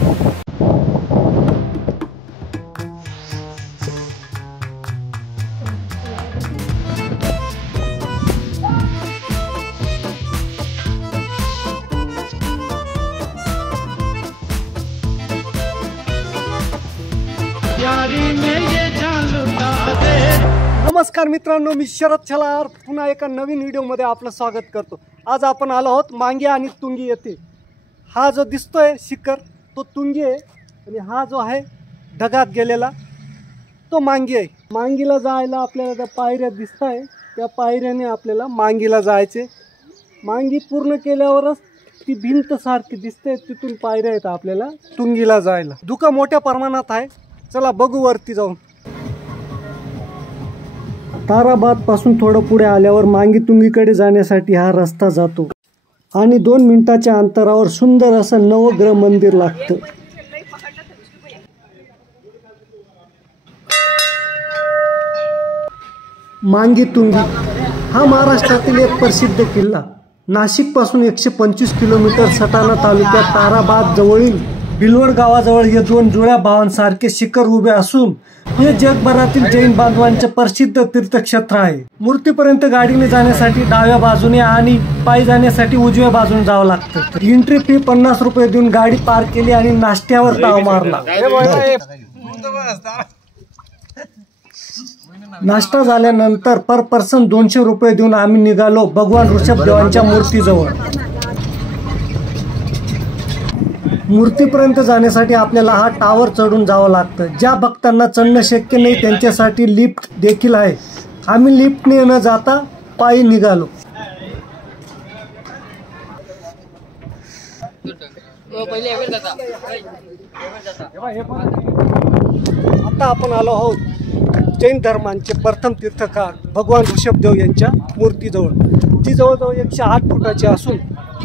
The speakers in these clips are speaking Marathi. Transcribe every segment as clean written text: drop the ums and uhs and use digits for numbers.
नमस्कार मित्रांनो, मी शरद छलार पुन्हा एका नवीन व्हिडिओमध्ये आपलं स्वागत करतो। आज आपण आलो आहोत मांगी आणि तुंगी येथे। हा जो दिसतोय शिखर तो तुंगी आहे आणि हा जो आहे ढगात गेलेला तो मांगी आहे। मांगीला जायला आपल्याला त्या पायऱ्या दिसत आहे, त्या पायऱ्याने आपल्याला मांगीला जायचे। मांगी पूर्ण केल्यावरच ती भिंत सारखी दिसते, तिथून पायऱ्या आहेत आपल्याला तुंगीला जायला। धुकं मोठ्या प्रमाणात आहे, चला बघू वरती जाऊन। ताराबाद पासून थोडं पुढे आल्यावर मांगी तुंगीकडे जाण्यासाठी हा रस्ता जातो आणि 2 मिनिटाच्या अंतरावर सुंदर असं नवग्रह मंदिर लागतं। मांगी तुंगी हा महाराष्ट्रातील एक प्रसिद्ध किल्ला। नाशिक पासून 125 किलोमीटर सटाणा तालुक्यात ताराबाद जवळील बिलवड गावाजवळ हे 2 जुळ्या भावांसारखे शिखर उभे असून हे जगभरातील जैन बांधवांचे प्रसिद्ध तीर्थक्षेत्र आहे। मूर्तीपर्यंत गाडीने जाण्यासाठी डाव्या बाजूने आणि पायी जाण्यासाठी उजव्या बाजूने जावं लागतं। एंट्री फी 50 रुपये देऊन गाडी पार्क केली आणि नाश्त्यावर ताव मारला। नाश्ता झाल्यानंतर पर पर्सन 200 रुपये देऊन आम्ही निघालो भगवान ऋषभदेवांच्या मूर्तीजवळ। मूर्तीपर्यंत जाण्यासाठी आपल्याला हा टावर चढून जावं लागतं। ज्या भक्तांना चढणं शक्य नाही त्यांच्यासाठी लिफ्ट देखील आहे। आम्ही लिफ्टने न जाता पायी निघालो। आता आपण आलो आहोत जैन धर्मांचे प्रथम तीर्थकार भगवान ऋषभदेव यांच्या मूर्तीजवळ, जी जवळजवळ 108 फुटाची असून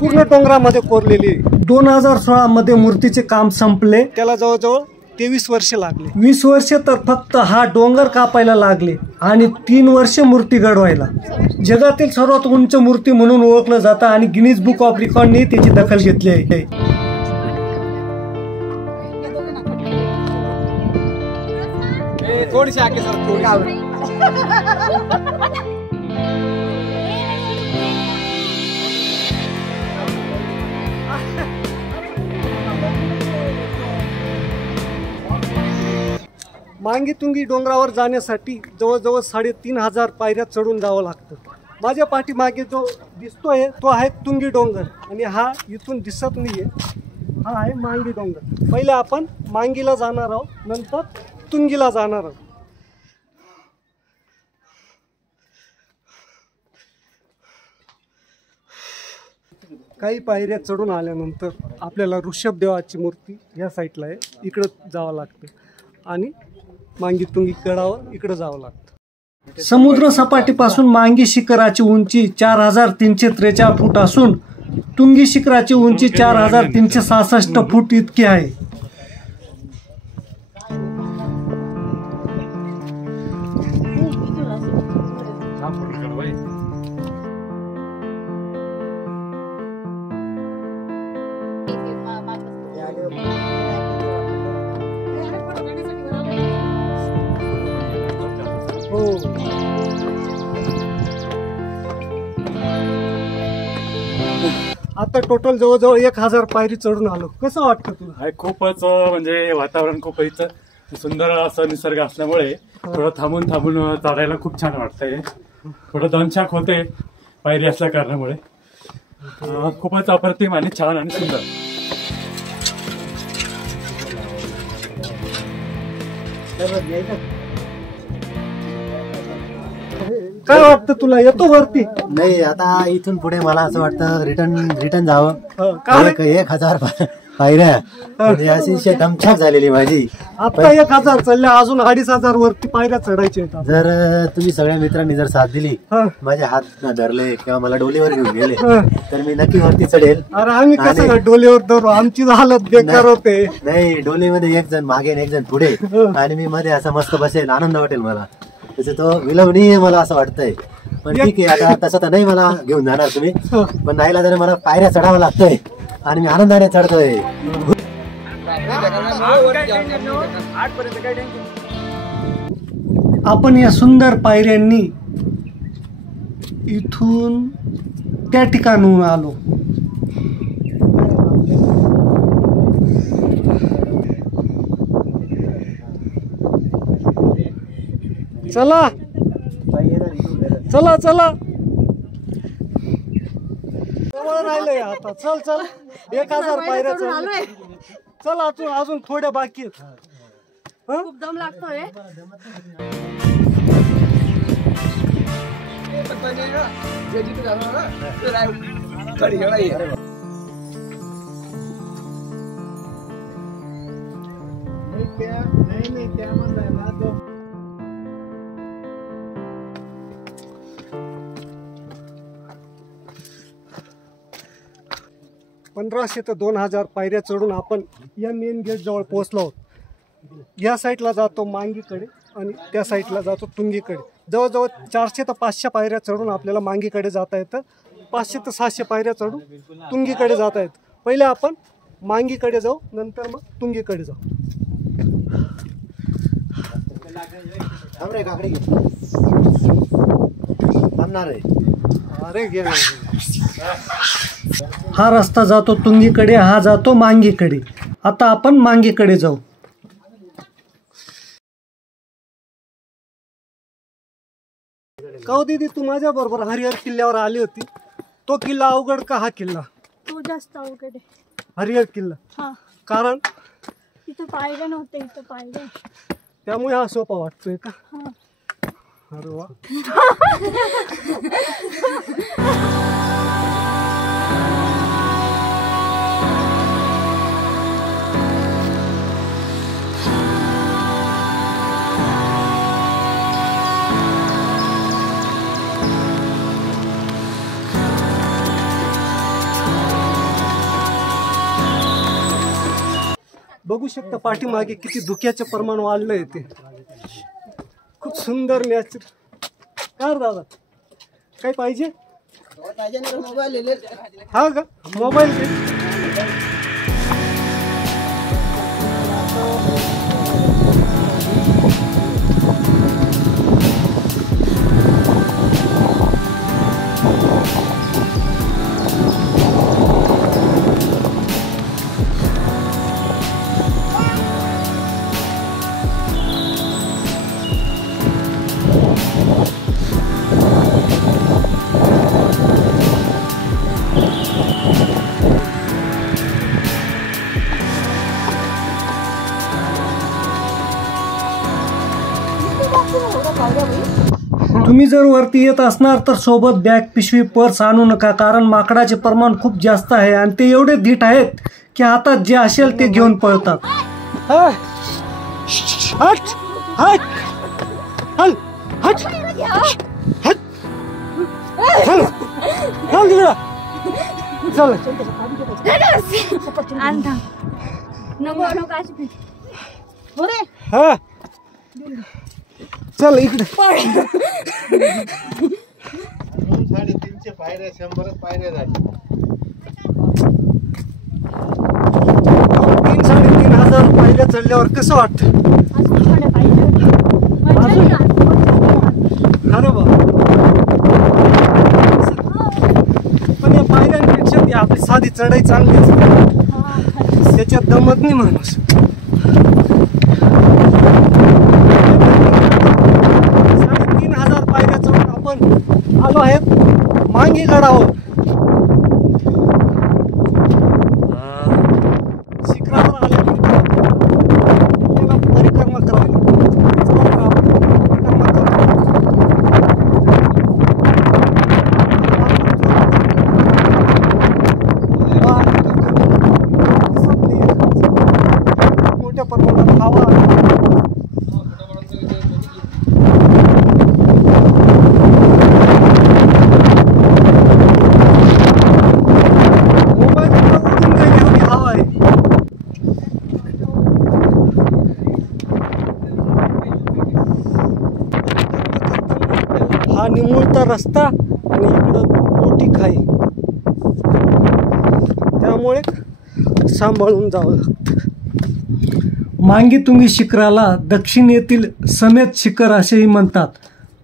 पूर्ण डोंगरामध्ये कोरलेली आहे। 2016 मध्ये मूर्तीचे काम संपले, त्याला जवळजवळ 23 वर्ष लागले। 20 वर्ष तर फक्त हा डोंगर कापायला लागले आणि 3 वर्ष मूर्ती घडवायला। जगातील सर्वात उंच मूर्ती म्हणून ओळखलं जातं आणि गिनीज बुक ऑफ रेकॉर्डने त्याची दखल घेतली आहे। थोडीशी आगे सर, थोडी मांगी तुंगी डोंगरावर जाण्यासाठी जवळजवळ 3500 पायऱ्या चढून जावं लागतं। माझ्या पाठीमागे जो दिसतोय तो आहे तुंगी डोंगर आणि हा इथून दिसत नाहीये, हा आहे मांगी डोंगर। पहिले आपण मांगीला जाणार आहोत, नंतर तुंगीला जाणार आहोत। काही पायऱ्या चढून आल्यानंतर आपल्याला ऋषभदेवाची मूर्ती या साईडला आहे, इकडं जावं लागतं आणि मांगी तुंगी गडावर इकडं जावं लागतं। समुद्र सपाटीपासून मांगी शिखराची उंची 4343 फूट असून तुंगी शिखराची उंची 4366 फूट इतकी आहे। आता टोटल जवळजवळ 1000 पायरी चढून आलो। कसं वाटतं तुला? खूपच म्हणजे वातावरण खूप सुंदर असं निसर्ग असल्यामुळे थोडं थांबून चढायला खूप छान वाटतंय। थोडं दमछाक होते पायरी असल्या कारणामुळे। खूपच अप्रतिम आणि छान आणि सुंदर। काय वाटतं तुला, येतो वरती? नाही, आता इथून पुढे मला असं वाटतं रिटर्न जावं। 1000 पायऱ्या म्हणजे अशी दमछाक झालेली माझी। आता 1000 चढल्या, अजून 2500 वरती पायऱ्या चढायच्या आहेत। जर तुम्ही सगळ्या मित्रांनी जर साथ दिली, माझे हात धरले किंवा मला डोलीवर घेऊन गेले तर मी नक्की वरती चढेल। अरे आम्ही कसं डोलीवर धरू, आमची हालत बेकार होते। नाही, डोलीमध्ये एक जण मागे आणि एक जण पुढे आणि मी मध्ये असं मस्त बसेल, आनंद वाटेल मला। त्याचे तो विलवणीय मला असं वाटतंय। पण ठीक आहे, आता तसं तर नाही मला घेऊन जाणार तुम्ही, पण नाहीला जर मला पायऱ्या चढावं लागतंय आणि मी आनंदाने चढतोय। आपण या सुंदर पायऱ्यांनी इथून त्या ठिकाणून आलो. चला चला चला, जवळ राहिलंय आता. चल चल, 1000 पायऱ्या चढलोय. चल अजून थोड्या बाकी आहेत. खूप दम लागतोय. नाही 1500 ते 2000 पायऱ्या चढून आपण या मेन गेट जवळ पोहोचलो आहोत. या साईडला जातो मांगीकडे आणि त्या साईडला जातो तुंगीकडे. जवळजवळ 400 ते 500 पायऱ्या चढून आपल्याला मांगीकडे जाता येतं. 500 ते 600 पायऱ्या चढून तुंगीकडे जाता येतं. पहिले आपण मांगीकडे जाऊ, नंतर मग तुंगीकडे जाऊ. अरे गे, हा रस्ता जातो तुंगीकडे, हा जातो मांगीकडे. आता आपण मांगीकडे जाऊ. काऊ दीदी, तू माझ्या बरोबर हरिहर किल्ल्यावर आली होती. तो किल्ला अवघड का हा किल्ला? तो जास्त अवघड आहे. हरिहर किल्ला. हा, कारण इथं पायऱ्या नव्हते, इथं पायऱ्या. त्यामुळे हा सोपा वाटतोय का? हा. अरे वा. बघू शकता पाठीमागे किती धुक्याचे प्रमाण वाढलंय. ते खूप सुंदर नॅचर. काय दादा, काय पाहिजे? हा का मोबाईल? तुम्ही जर वरती येत असणार तर सोबत बॅग, पिशवी, पर्स आणू नका, कारण माकडाचे प्रमाण खूप जास्त आहे आणि ते एवढे धीट आहेत की हातात जे असेल ते घेऊन पळतात. चल इकडे. 350 पायऱ्या, 100 पायऱ्या झाल्या. 3,000-3,500 पायऱ्या चढल्यावर कसं वाटतं? अरे बा, पण या पायऱ्यांपेक्षा ती आपली साधी चढाई चांगली असते. त्याच्यात दमत नाही माणूस. 3,500 पायऱ्या चढून आपण आलो आहेत मांगी गडावर. शिखरावर आल्यानंतर त्याला परिक्रमा करावी मोठ्या प्रमाणात हवा. हा निमुळता रस्ता आणि इकडं मोठी खाई, त्यामुळे सांभाळून जावं लागतं. मांगीतुंगी शिखराला दक्षिणेतील समेत शिखर असेही म्हणतात.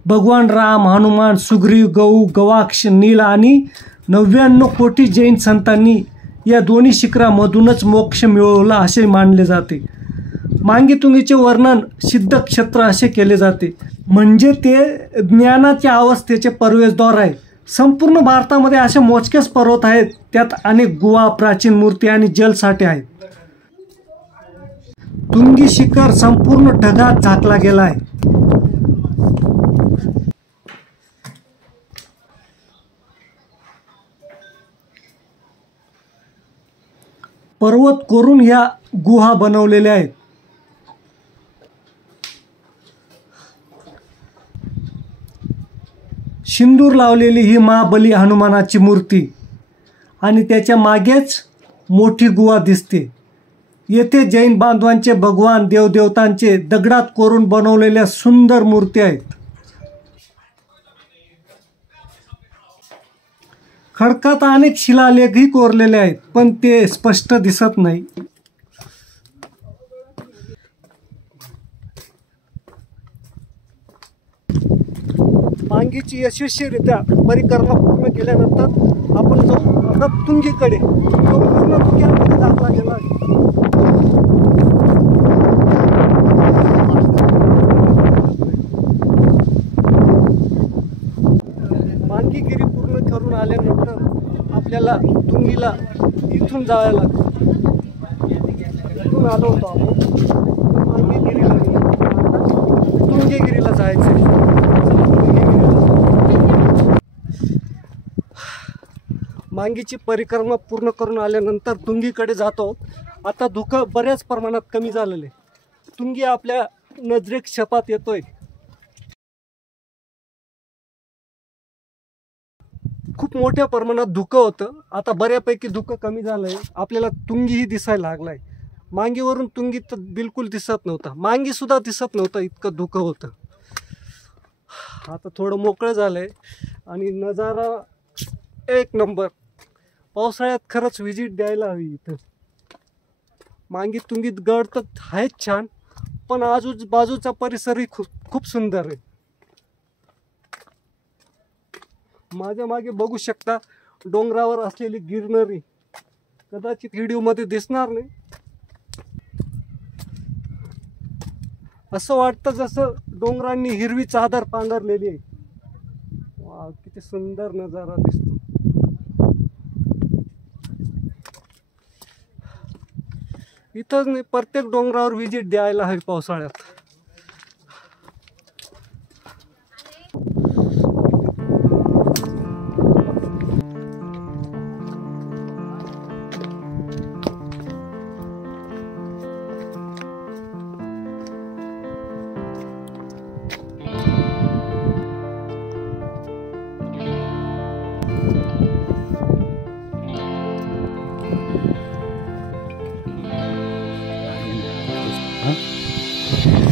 भगवान राम, हनुमान, सुग्रीव, गऊ, गवाक्ष, नील आणि 99 कोटी जैन संतांनी या दोन्ही शिखरामधूनच मोक्ष मिळवला असे मानले जाते. मांगीतुंगीचे वर्णन सिद्धक्षेत्र असे केले जाते, म्हणजे ते ज्ञानाच्या अवस्थेचे प्रवेशद्वार आहे. संपूर्ण भारतामध्ये असे मोजकेच पर्वत आहेत, त्यात अनेक गुहा, प्राचीन मूर्ती आणि जलसाठे आहेत. तुंगी शिखर संपूर्ण ढगात झाकला गेला आहे. पर्वत कोरून या गुहा बनवलेल्या आहेत. सिंदूर लावलेली ही महाबली हनुमानाची मूर्ती आणि त्याच्या मागेच मोठी गुहा दिसते. येथे जैन बांधवांचे भगवान, देवदेवतांचे दगडात कोरून बनवलेल्या सुंदर मूर्ती आहेत. खडकात अनेक शिलालेखही कोरलेले आहेत, पण ते स्पष्ट दिसत नाही. मांगीची यशस्वीरित्या परिक्रमा पूर्ण केल्यानंतर आपण जाऊ आता तुंगीकडे. तो पूर्ण तुंग्यामध्ये दाखला गेला आहे. मांगीगिरी पूर्ण करून आल्यानंतर आपल्याला तुंगीला इथून जायला लागतं. इथून आलो होतो आपण मांगीगिरीला गेलो, तुंगीगिरीला जायचं. मांगीची परिक्रमा पूर्ण करून आल्यानंतर तुंगीकडे जातो. आता धुकं बऱ्याच प्रमाणात कमी झालेलं आहे. तुंगी आपल्या नजरेत छपात येतोय. खूप मोठ्या प्रमाणात धुकं होतं, आता बऱ्यापैकी धुकं कमी झालंय. आपल्याला तुंगीही दिसायला लागलाय. मांगीवरून तुंगी तर बिलकुल दिसत नव्हता, मांगी सुद्धा दिसत नव्हतं, इतकं धुकं होतं. आता थोडं मोकळं झालंय आणि नजारा एक नंबर. पावसाळ्यात खरंच व्हिजिट द्यायला हवी इथं. मांगी तुंगीत गड तर आहेत छान, पण आजूबाजूचा परिसरही खूप सुंदर आहे. माझ्या मागे बघू शकता डोंगरावर असलेली गिरनरी, कदाचित व्हिडिओमध्ये दिसणार नाही. असं वाटतं जसं डोंगरांनी हिरवी चादर पांघरलेली आहे. वा, किती सुंदर नजारा दिसतो. इथं प्रत्येक डोंगरावर व्हिजिट द्यायला हवी पावसाळ्यात.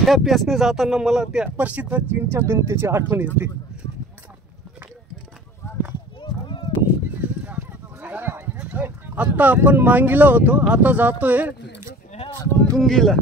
त्या पेसने जाताना मला त्या प्रसिद्ध चीनच्या भिंतीची आठवण येते. आता आपण मांगीला होतो, आता जातोय तुंगीला.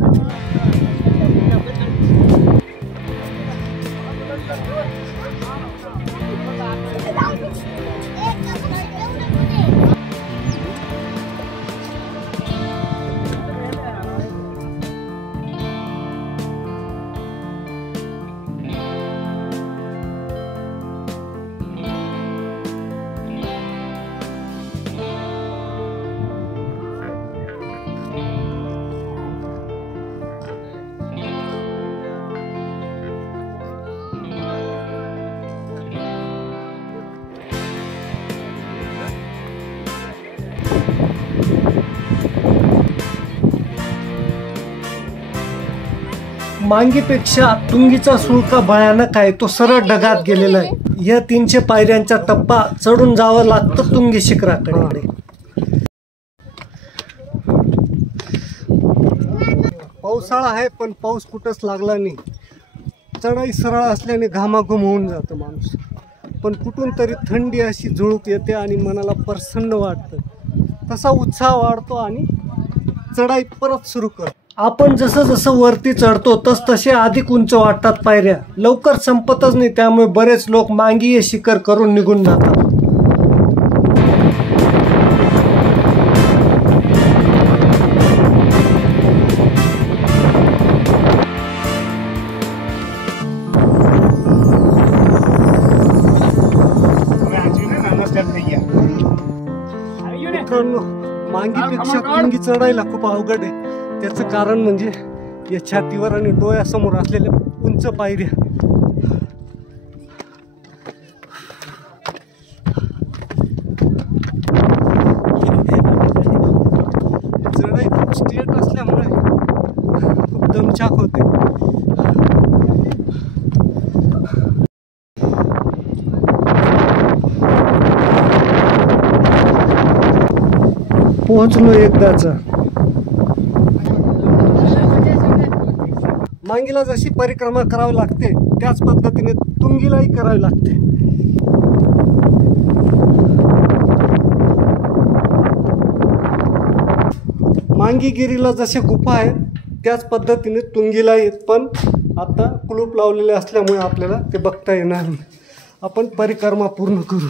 मांगीपेक्षा तुंगीचा सुळका भयानक आहे. तो सरळ ढगात गेलेला आहे. या 300 पायऱ्यांचा टप्पा चढून जावं लागतं तुंगी शिखराकडे. पावसाळा आहे पण पाऊस कुठंच लागला नाही. चढाई सरळ असल्याने घामाघूम होऊन जातं माणूस, पण कुठून तरी थंडी अशी झुळूक येते आणि मनाला प्रसन्न वाटतं. तसा उत्साह वाढतो आणि चढाई परत सुरू कर. आपण जसं जसं वरती चढतो तसे अधिक उंच वाटतात पायऱ्या. लवकर संपतच नाही, त्यामुळे बरेच लोक मांगी हे शिखर करून निघून जातात. मित्रांनो, मांगीपेक्षा तुंगी चढायला खूप अवघड आहे. त्याचं कारण म्हणजे या छातीवर आणि डोळ्यासमोर असलेल्या उंच पायऱ्या. चढाई खूप स्ट्रेट असल्यामुळे खूप दमछाक होते. पोहोचलो एकदाच. मांगीला जशी परिक्रमा करावी लागते त्याच पद्धतीने तुंगीलाही करावी लागते. मांगीगिरीला जशा गुफा आहेत त्याच पद्धतीने तुंगीला आहेत, पण आता कुलूप लावलेले असल्यामुळे आपल्याला ते बघता येणार नाही. आपण परिक्रमा पूर्ण करू.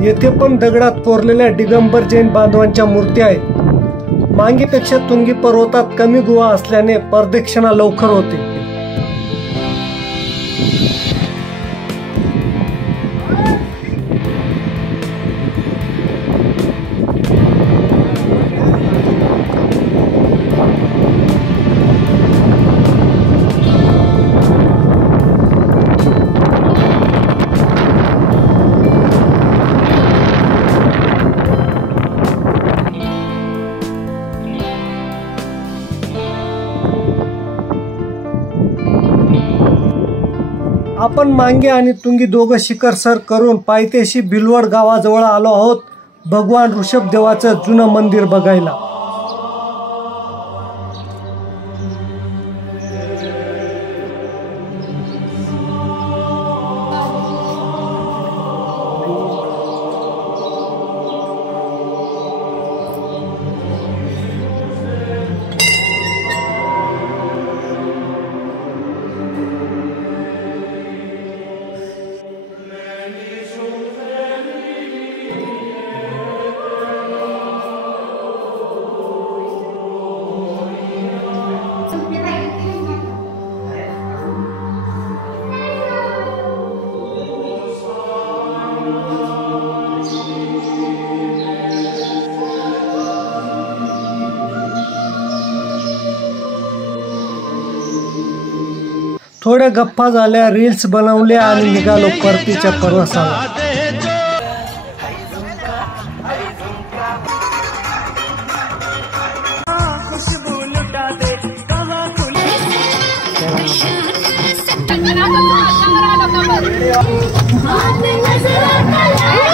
येथे पण दगडात कोरलेल्या दिगंबर जैन बांधवांच्या मूर्त्या आहेत. मांगीपेक्षा तुंगी पर्वतात कमी गुहा असल्याने प्रदक्षिणा लवकर होते. आपण मांगे आणि तुंगी दोघं शिखर सर करून पायथ्याशी भिलवड गावाजवळ आलो आहोत भगवान ऋषभदेवाचं जुनं मंदिर बघायला. थोड्या गप्पा झाल्या, रील्स बनवल्या आणि निघालो परतीच्या प्रवासाला. नजर